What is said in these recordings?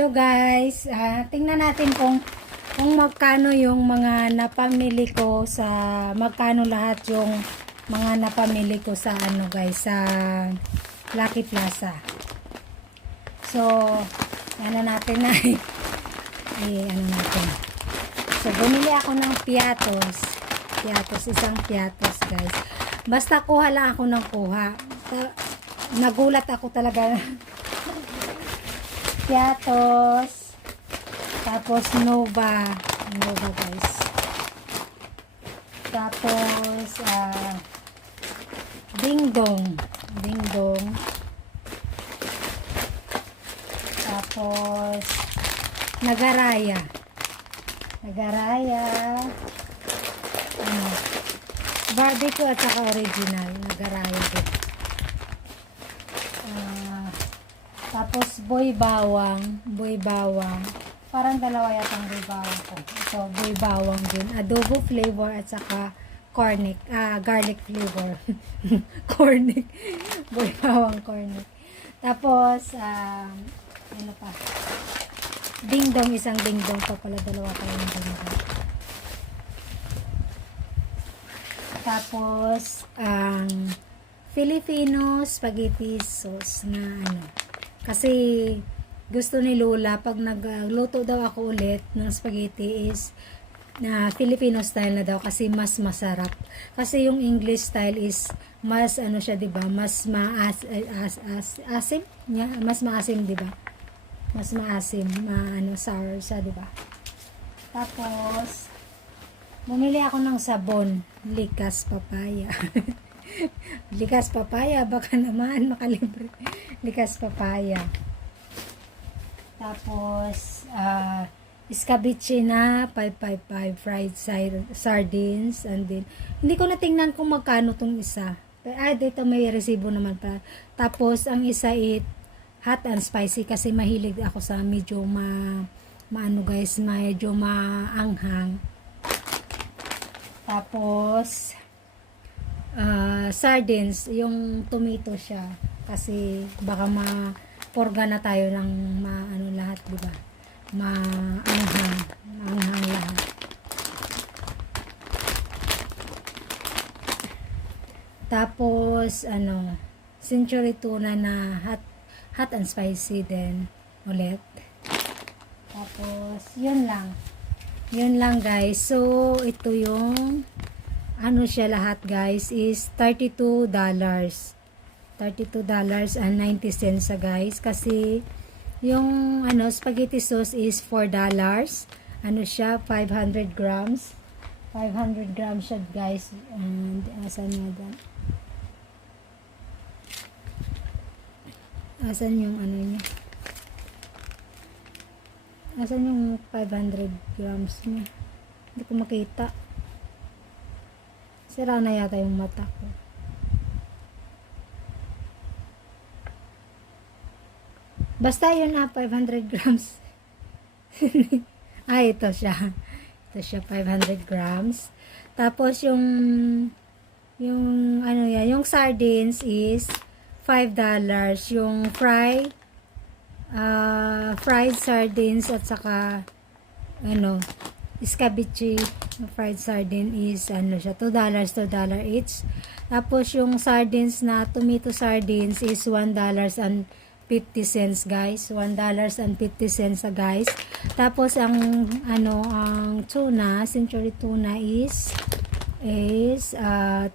Hello guys, tingnan natin kung magkano yung mga napamili ko sa magkano lahat yung mga napamili ko sa ano guys, sa Lucky Plaza. So, ano natin na ano natin. So, bumili ako ng piatos, isang piatos guys. Basta kuha lang ako ng kuha. Nagulat ako talaga. Piatos, tapos Nova guys, tapos Ding Dong, tapos Nagaraya, barbecue at saka original, Nagaraya din. Tapos boy bawang. Parang dalawa yatang boy bawang ko. So, boy bawang din. Adobo flavor at saka garlic flavor. Cornic. Boy bawang cornic. Tapos, ano pa? Dingdong, isang dingdong pa pala. Dalawa pa yung dingdong. Tapos, Filipino spaghetti sauce na ano. Kasi gusto ni Lola pag nagluto daw ako ulit ng spaghetti is na Filipino style na daw kasi mas masarap. Kasi yung English style is mas ano siya, 'di ba? Mas asim niya, mas maasim, 'di ba? Mas maasim, sour siya, 'di ba? Tapos bumili ako ng sabon, Likas Papaya. Likas Papaya, baka naman makalibre. Likas Papaya. Tapos, escabeche na 555 fried sardines, and then, hindi ko natingnan kung magkano tong isa. Dito may resibo naman pa. Tapos, ang isa hot and spicy kasi mahilig ako sa medyo maano guys, medyo maanghang. Tapos, sardines, yung tomato siya kasi baka ma-porga na tayo ng lahat, diba? Maanghang lahat. Tapos century tuna na hot and spicy din ulit. Tapos yun lang guys. So ito yung siya lahat guys is $32. $32.90 sa guys. Kasi yung spaghetti sauce is $4. Siya 500 grams. 500 grams siya guys. And asan nga dyan? Asan yung niya? Asan yung 500 grams niya? Hindi ko makita. Sira na yata yung mata ko. Basta yun 500 grams. Ito siya. Ito siya, 500 grams. Tapos yung sardines is $5. Yung fried sardines at saka escabeche fried sardine is siya, $2 each. Tapos yung sardines na tomato sardines is $1.50 guys. $1.50 guys. Tapos ang tuna, century tuna is $2.80.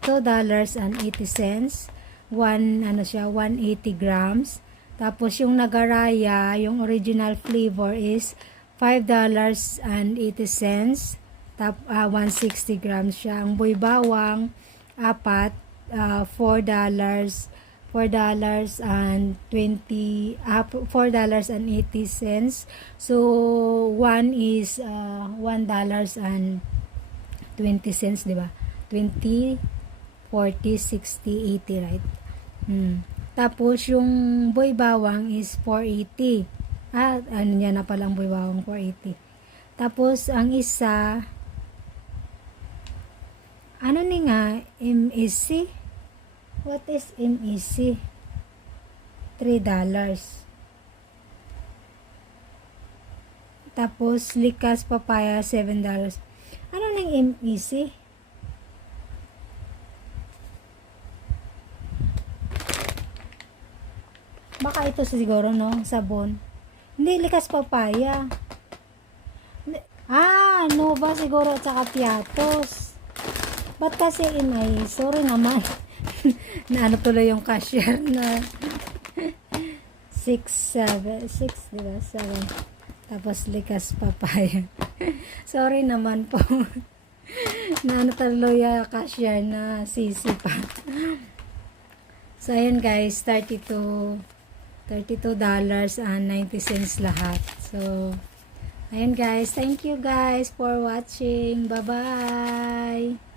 180 grams. Tapos yung Nagaraya, yung original flavor is $5.80. 160 grams siya. Ang boy bawang, $4 $4.80. So, one is $1.20, diba? 20, 40, 60, 80, right? Tapos, yung boy bawang is 480. Niya na palang boy bawang, 480. Tapos, ang isa, MEC? What is MEC? $3. Tapos, likas papaya, $7. Ano nang MEC? Baka ito siguro, no? Sabon. Hindi, likas papaya. Nova siguro at saka Piatos. Ba't kasi imay? Sorry naman. Na ano tuloy yung cashier na 6, diba? 7. Tapos likas papaya. Sorry naman po. Na ano tuloy yung cashier na sisi pa. So, ayan guys, $32.90 lahat. So, ayan guys, thank you guys for watching. Bye-bye!